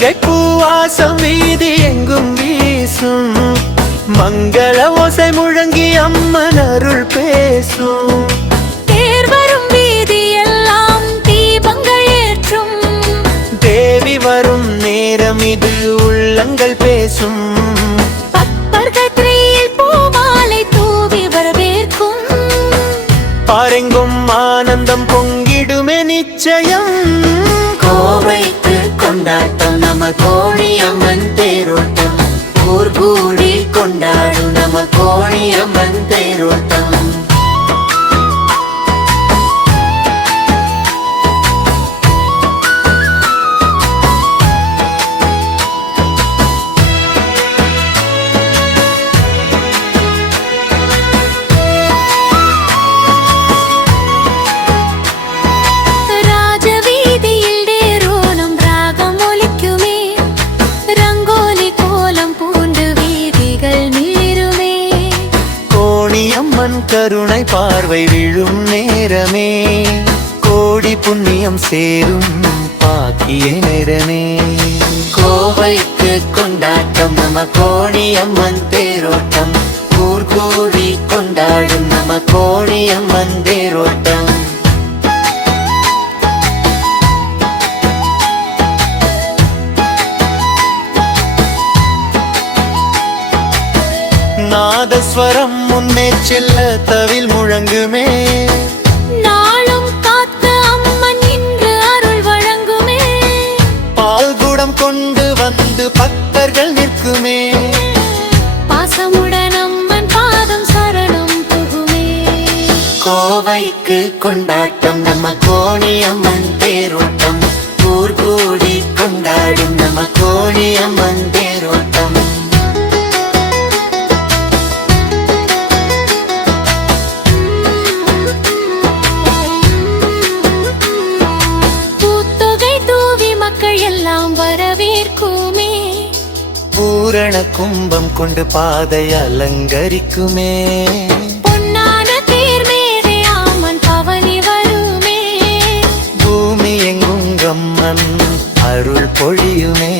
மல்லிகை பூவாசம் வீதி எங்கும் வீசும் மங்கள ஓசை முழங்கி அம்மன் அருள் பேசும் தேர் வரும் வீதி எல்லாம் தீபங்கள் ஏற்றும் தேவி வரும் நேரம் இது உள்ளங்கள் பேசும் பற்பர்கத்திரியில் பூமாலை தூவி வரவேற்கும் பாரெங்கும் ஆனந்தம் பொங்கிடுமே நிச்சயம் கோவைக்கு கொண்டாட்டம் நம கோணியம்மன் தேரோட்டம் ஊர் கூடி கொண்டாடும் நம கோணியம்மன் தேரோட்டம் கருணை பார்வை விழும் நேரமே கோடி புண்ணியம் சேரும் பாக்கிய நேரமே கோவைக்கு கொண்டாட்டம் நம கோணியம்மன் தேரோட்டம் ஊர் கூடி கொண்டாடும் நம கோணியம்மன் தேரோட்டம் நாதஸ்வரம் முன்னே செல்ல தவில் முழங்குமே நாளும் காத்து அம்மன் இன்று அருள் வழங்குமே பால்குடம் கொண்டு வந்து பக்தர்கள் நிற்குமே பாசமுடன் அம்மன் பாதம் சரணம் புகுமே கோவைக்கு கொண்டாட்டம் நம்ம கோணியம்மன் தேரோட்டம் ஊர் கூடி கொண்டாடும் நம்ம கோணியம்மன் தேரோட்டம் பூரண கும்பம் கொண்டு பாதை அலங்கரிக்குமே பொன்னான தேர் மேலே அம்மன் பவனி வருமே பூமி எங்கும் அம்மன் அருள் பொழியுமே